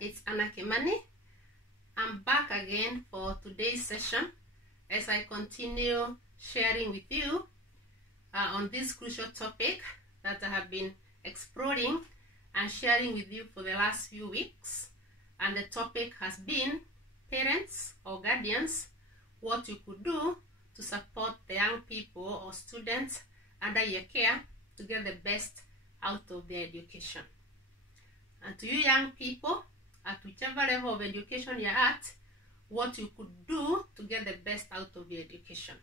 it's Anna Kimani. I'm back again for today's session as I continue sharing with you on this crucial topic that I have been exploring and sharing with you for the last few weeks. And the topic has been parents or guardians, what you could do to support the young people or students under your care to get the best out of their education. And to you young people, at whichever level of education you're at, what you could do to get the best out of your education.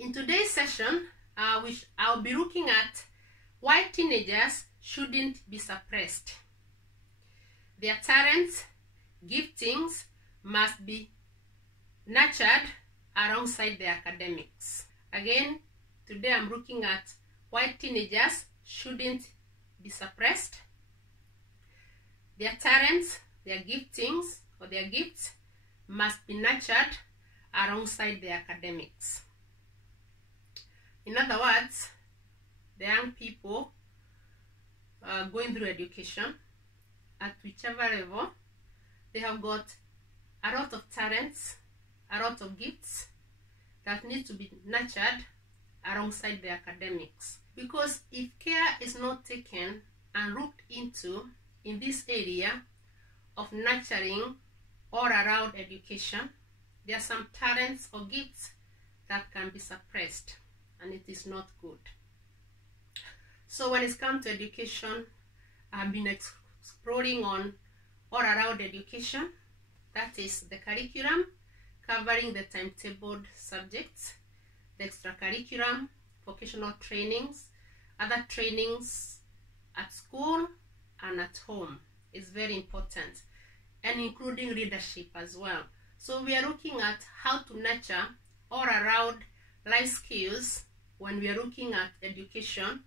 In today's session, I'll be looking at why teenagers shouldn't be suppressed. Their talents, giftings must be nurtured alongside their academics. Again, today I'm looking at why teenagers shouldn't be suppressed. Their talents, their giftings, or their gifts must be nurtured alongside their academics. In other words, the young people going through education, at whichever level, they have got a lot of talents, a lot of gifts that need to be nurtured alongside their academics. Because if care is not taken and looked into in this area of nurturing all around education, there are some talents or gifts that can be suppressed, and it is not good. So when it comes to education, I've been exploring on all around education, that is the curriculum, covering the timetabled subjects, the extracurriculum, vocational trainings, other trainings at school and at home is very important, and including leadership as well. So we are looking at how to nurture all around life skills when we are looking at education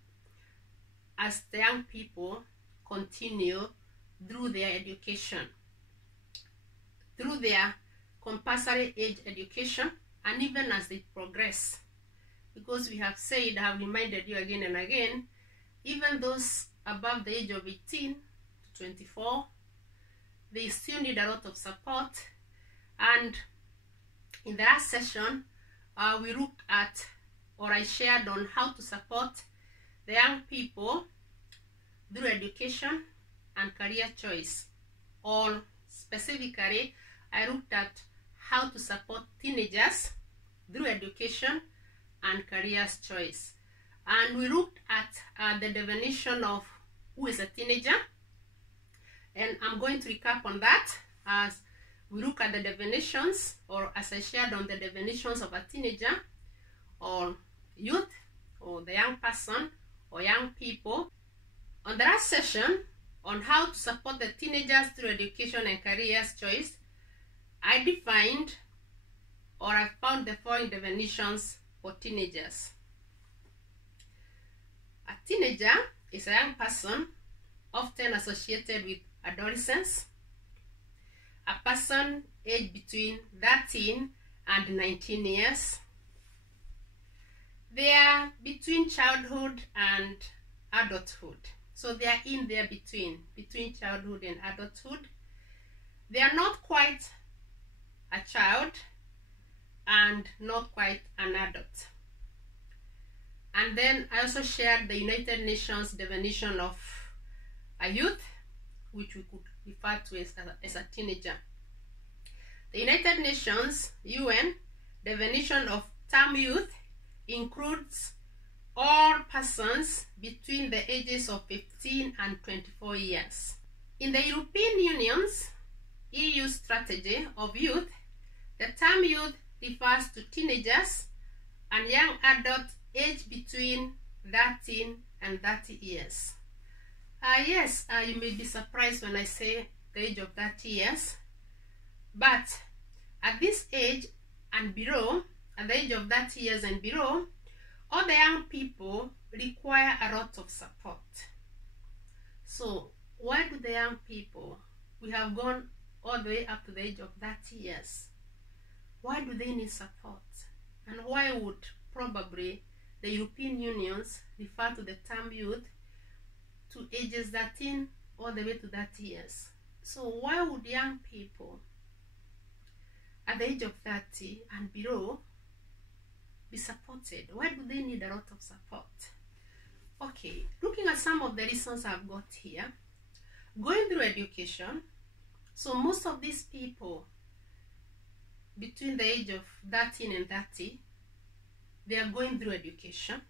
as the young people continue through their education, through their compulsory age education, and even as they progress. Because we have said, I have reminded you again and again, even those above the age of 18 to 24, they still need a lot of support. And in the last session, we looked at, or I shared on how to support the young people through education and career choice. Or specifically, I looked at how to support teenagers through education and careers choice. And we looked at the definition of who is a teenager, and I'm going to recap on that as we look at the definitions, or as I shared on the definitions of a teenager or youth or the young person or young people. On the last session on how to support the teenagers through education and careers choice, I defined, or I found the following definitions for teenagers. A teenager is a young person often associated with adolescence, a person aged between 13 and 19 years. They are between childhood and adulthood. So they are in there between childhood and adulthood. They are not quite a child and not quite an adult. And then I also shared the United Nations definition of a youth, which we could refer to as a teenager. The United Nations, UN, definition of term youth includes all persons between the ages of 15 and 24 years. In the European Union's EU strategy of youth, the term youth refers to teenagers and young adults aged between 13 and 30 years. Yes, you may be surprised when I say the age of 30 years, but at this age and below, at the age of 30 years and below, all the young people require a lot of support. So why do the young people, we have gone all the way up to the age of 30 years, why do they need support? And why would probably the European Unions refer to the term youth to ages 13 all the way to 30 years? So why would young people at the age of 30 and below be supported? Why do they need a lot of support? Okay, looking at some of the reasons I've got here. Going through education. So most of these people between the age of 13 and 30, they are going through education,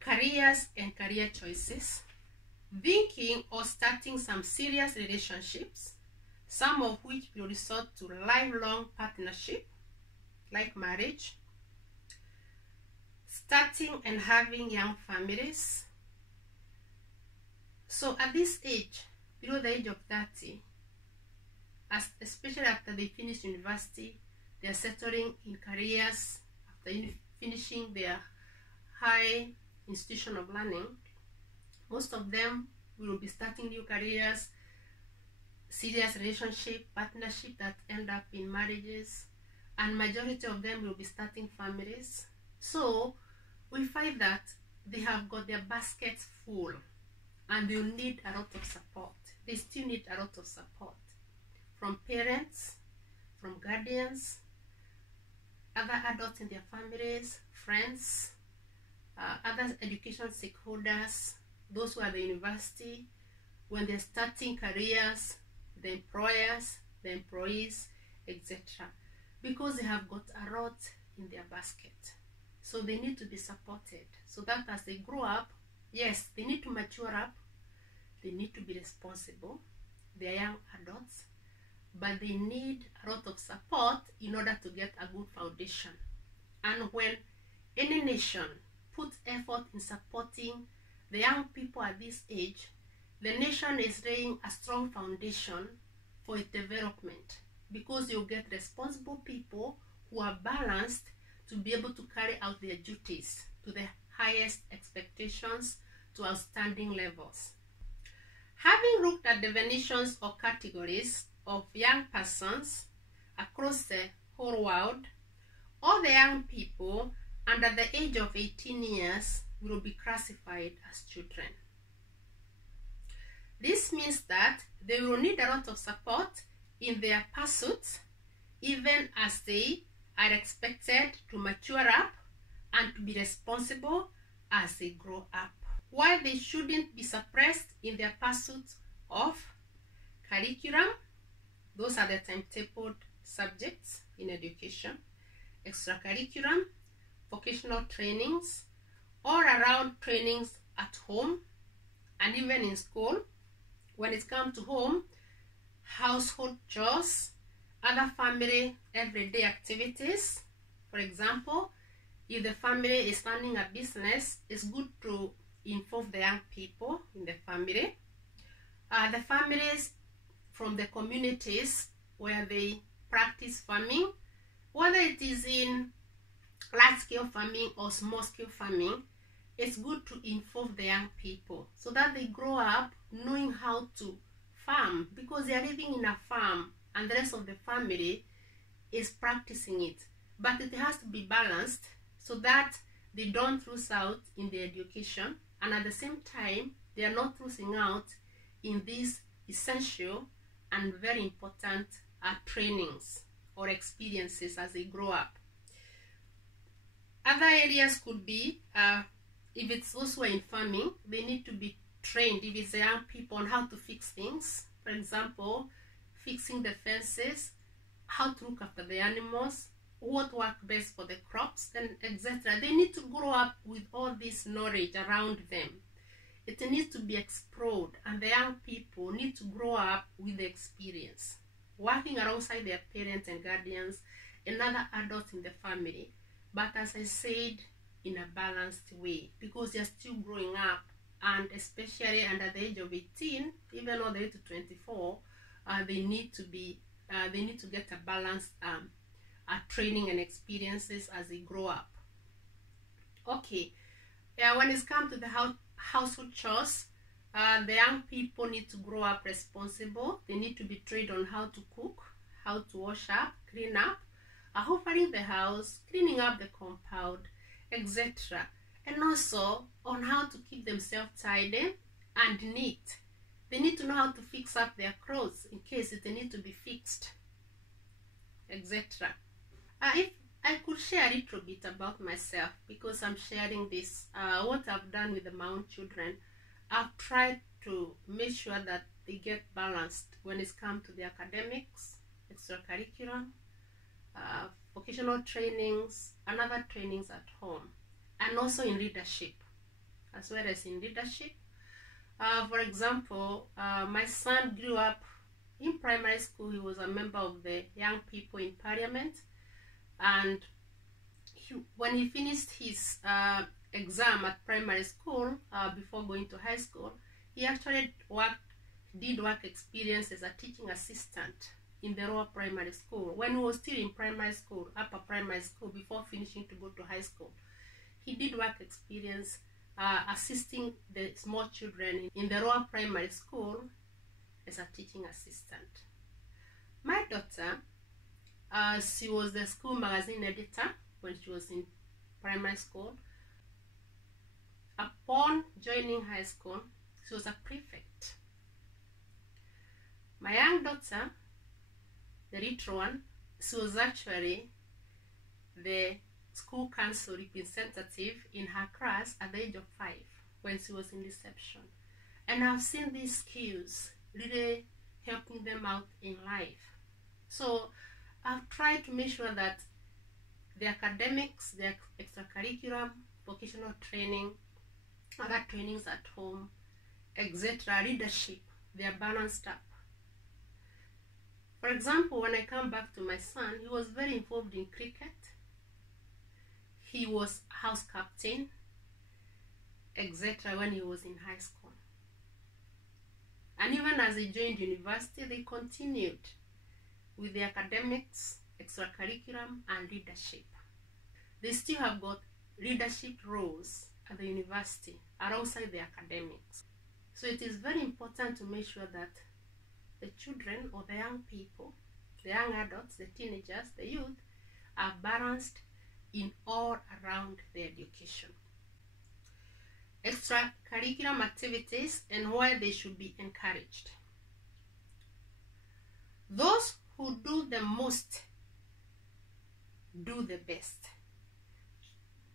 careers and career choices, thinking or starting some serious relationships, some of which will resort to lifelong partnership, like marriage, starting and having young families. So at this age, below the age of 30, especially after they finish university, they are settling in careers after finishing their high institution of learning. Most of them will be starting new careers, serious relationship, partnership that end up in marriages, and majority of them will be starting families. So we find that they have got their baskets full and they'll need a lot of support. They still need a lot of support from parents, from guardians, other adults in their families, friends, other education stakeholders, those who are at the university, when they're starting careers, the employers, the employees, etc. Because they have got a lot in their basket. So they need to be supported so that as they grow up, yes, they need to mature up, they need to be responsible, they are young adults, but they need a lot of support in order to get a good foundation. And when any nation puts effort in supporting the young people at this age, the nation is laying a strong foundation for its development, because you get responsible people who are balanced to be able to carry out their duties to the highest expectations to outstanding levels. Having looked at definitions or categories of young persons across the whole world, all the young people under the age of 18 years will be classified as children. This means that they will need a lot of support in their pursuits, even as they are expected to mature up and to be responsible as they grow up. While they shouldn't be suppressed in their pursuit of curriculum, those are the timetabled subjects in education, extracurriculum, vocational trainings, all around trainings at home and even in school. When it comes to home, household chores, other family everyday activities. For example, if the family is running a business, it's good to involve the young people in the family. The families from the communities where they practice farming, whether it is in large-scale farming or small-scale farming, it's good to involve the young people so that they grow up knowing how to farm, because they are living in a farm and the rest of the family is practicing it. But it has to be balanced so that they don't lose out in their education, and at the same time they are not losing out in these essential and very important trainings or experiences as they grow up. Other areas could be, if it's also in farming, they need to be trained, if it's young people, on how to fix things. For example, fixing the fences, how to look after the animals, what works best for the crops, and etc. They need to grow up with all this knowledge around them. It needs to be explored, and the young people need to grow up with the experience, working alongside their parents and guardians and other adults in the family. But as I said, in a balanced way, because they're still growing up, and especially under the age of 18, even all the way to 24, they need to get a balanced training and experiences as they grow up. Okay, when it comes to the household chores, the young people need to grow up responsible. They need to be trained on how to cook, how to wash up, clean up, hoovering the house, cleaning up the compound, etc. And also on how to keep themselves tidy and neat. They need to know how to fix up their clothes in case they need to be fixed, etc. If I could share a little bit about myself, because I'm sharing this, what I've done with my own children, I've tried to make sure that they get balanced when it comes to the academics, extracurriculum, vocational trainings, and other trainings at home, and also in leadership, as well as in leadership. For example, my son grew up in primary school. He was a member of the Young People in Parliament, and when he finished his exam at primary school, before going to high school, he actually did work experience as a teaching assistant in the Royal Primary School when he was still in primary school, upper primary school, before finishing to go to high school. He did work experience assisting the small children in the Royal Primary School as a teaching assistant. My daughter, she was the school magazine editor when she was in primary school. Upon joining high school, she was a prefect. My young daughter, the little one, she was actually the school council representative in her class at the age of 5 when she was in reception. And I've seen these skills really helping them out in life. So I've tried to make sure that the academics, the extracurriculum, vocational training, other trainings at home, etc., leadership, they are balanced up. For example, when I come back to my son, he was very involved in cricket. He was house captain, etc., when he was in high school. And even as he joined university, they continued with the academics, extracurriculum, and leadership. They still have got leadership roles at the university alongside the academics. So it is very important to make sure that the children or the young people, the young adults, the teenagers, the youth, are balanced in all around their education. Extracurriculum activities and why they should be encouraged. Those who do the most do the best.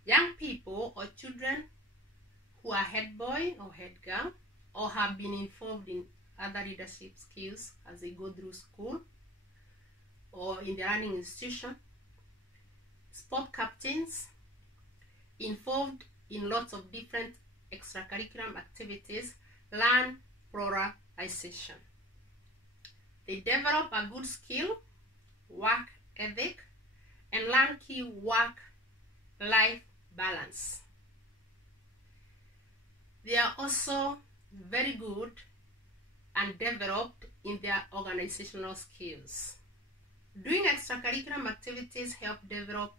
Young people or children who are head boy or head girl or have been involved in other leadership skills as they go through school or in the learning institution, sport captains, involved in lots of different extracurriculum activities, learn pluralization. They develop a good skill, work ethic, and learn key work-life balance. They are also very good and developed in their organizational skills. Doing extracurriculum activities help develop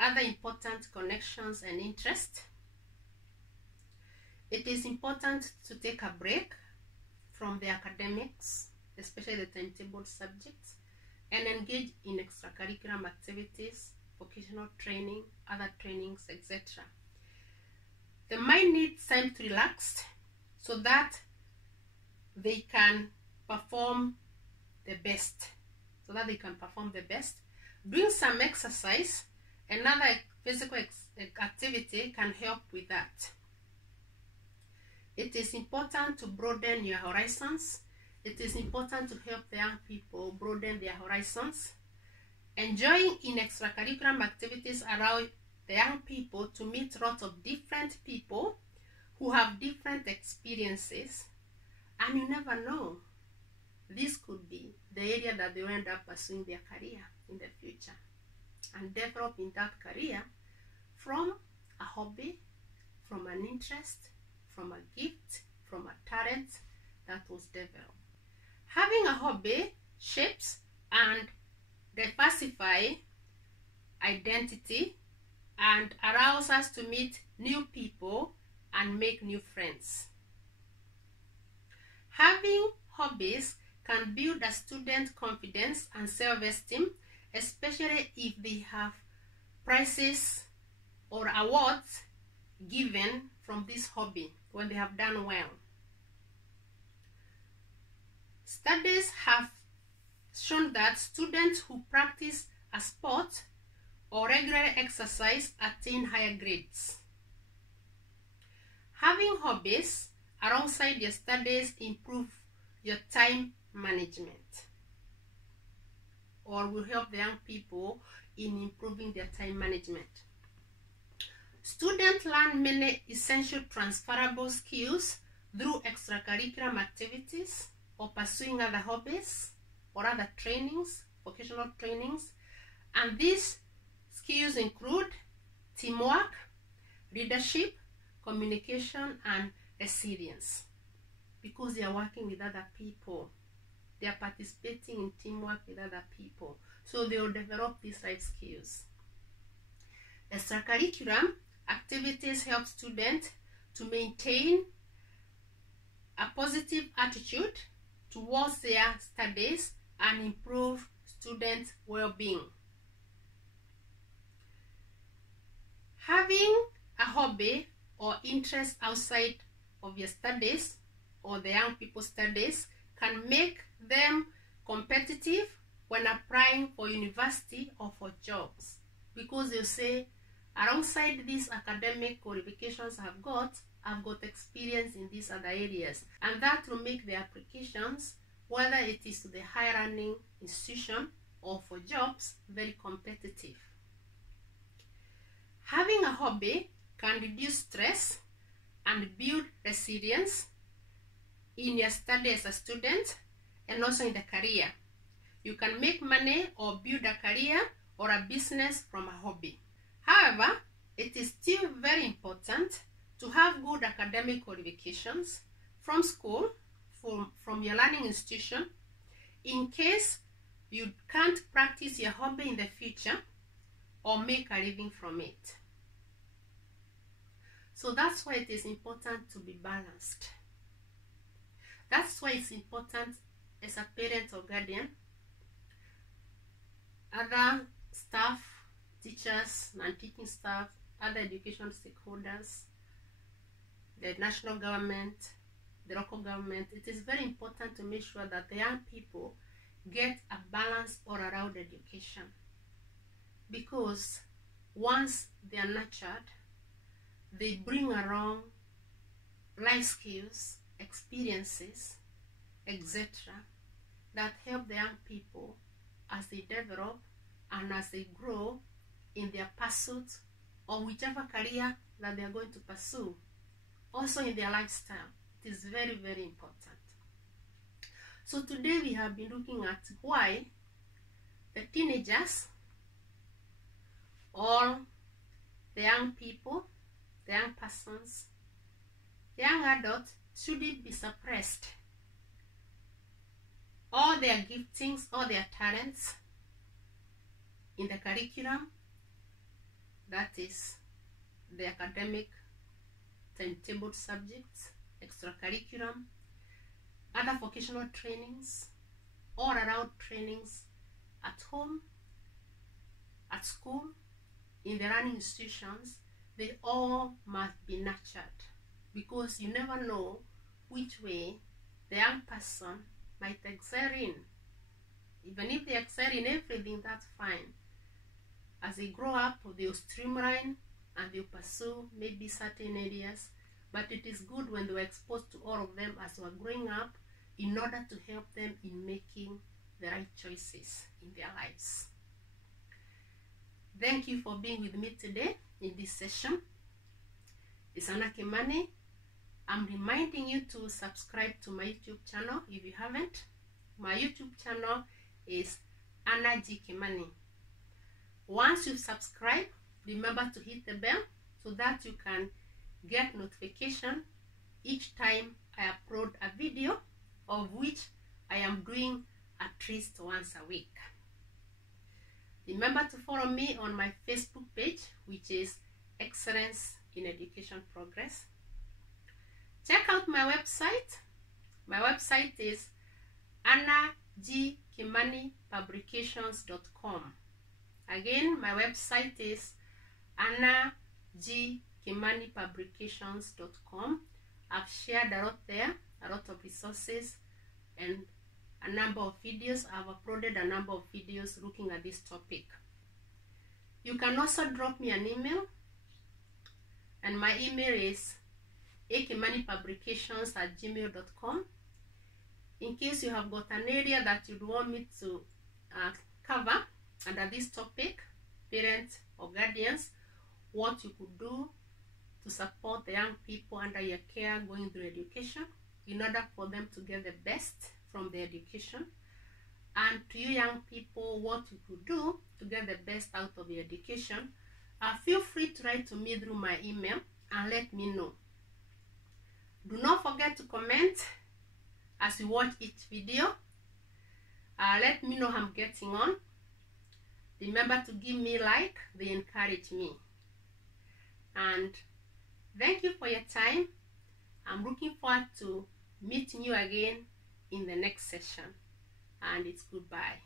other important connections and interests. It is important to take a break from the academics, especially the timetable subjects, and engage in extracurriculum activities, vocational training, other trainings, etc. The mind needs time to relax so that they can perform the best. Doing some exercise, another physical activity can help with that. It is important to broaden your horizons. It is important to help the young people broaden their horizons. Enjoying in extracurriculum activities allow the young people to meet lots of different people who have different experiences, and you never know, this could be the area that they will end up pursuing their career in the future and develop in that career from a hobby, from an interest, from a gift, from a talent that was developed. Having a hobby shapes and diversify identity and allows us to meet new people and make new friends. Having hobbies can build a student's confidence and self-esteem, especially if they have prizes or awards given from this hobby when they have done well. Studies have shown that students who practice a sport or regular exercise attain higher grades. Having hobbies alongside your studies improve your time management, or will help the young people in improving their time management. Students learn many essential transferable skills through extracurricular activities or pursuing other hobbies or other trainings, vocational trainings, and these skills include teamwork, leadership, communication, and resilience, because they are working with other people. They are participating in teamwork with other people, so they will develop these life skills. Extracurricular activities help students to maintain a positive attitude towards their studies and improve student well-being. Having a hobby or interest outside of your studies or the young people's studies can make them competitive when applying for university or for jobs, because they'll say, alongside these academic qualifications I've got experience in these other areas, and that will make the applications, whether it is to the higher learning institution or for jobs, very competitive. Having a hobby can reduce stress and build resilience in your study as a student and also in the career. You can make money or build a career or a business from a hobby. However, it is still very important to have good academic qualifications from school, from your learning institution, in case you can't practice your hobby in the future or make a living from it. So that's why it is important to be balanced. That's why it's important as a parent or guardian, other staff, teachers, non-teaching staff, other education stakeholders, the national government, the local government. It is very important to make sure that the young people get a balanced or around education, because once they are nurtured, they bring around life skills, experiences, etc., that help the young people as they develop and as they grow in their pursuit or whichever career that they are going to pursue. Also in their lifestyle, it is very, very important. So today we have been looking at why the teenagers or the young people, the young persons, the young adults shouldn't be suppressed. All their giftings, all their talents in the curriculum, that is the academic timetable subjects, extracurriculum, other vocational trainings, all around trainings at home, at school, in the learning institutions, they all must be nurtured, because you never know which way the young person might excel in. Even if they excel in everything, that's fine. As they grow up, they'll streamline and they'll pursue maybe certain areas, but it is good when they were exposed to all of them as they were growing up, in order to help them in making the right choices in their lives. Thank you for being with me today in this session. It's Anna Kimani. I'm reminding you to subscribe to my YouTube channel if you haven't. My YouTube channel is Anna G. Kimani. Once you subscribe, remember to hit the bell so that you can get notification each time I upload a video, of which I am doing at least once a week. Remember to follow me on my Facebook page, which is Excellence in Education Progress. Check out my website. My website is annagkimanipublications.com. Again, my website is annagkimanipublications.com. I've shared a lot there, a lot of resources and a number of videos. I've uploaded a number of videos looking at this topic. You can also drop me an email, and my email is akimanipublications@gmail.com. In case you have got an area that you'd want me to cover under this topic, parents or guardians, what you could do to support the young people under your care going through education in order for them to get the best from their education, and to you young people, what you could do to get the best out of your education, feel free to write to me through my email and let me know. Do not forget to comment as you watch each video. Let me know how I'm getting on. Remember to give me like, they encourage me. And thank you for your time. I'm looking forward to meeting you again in the next session. And it's goodbye.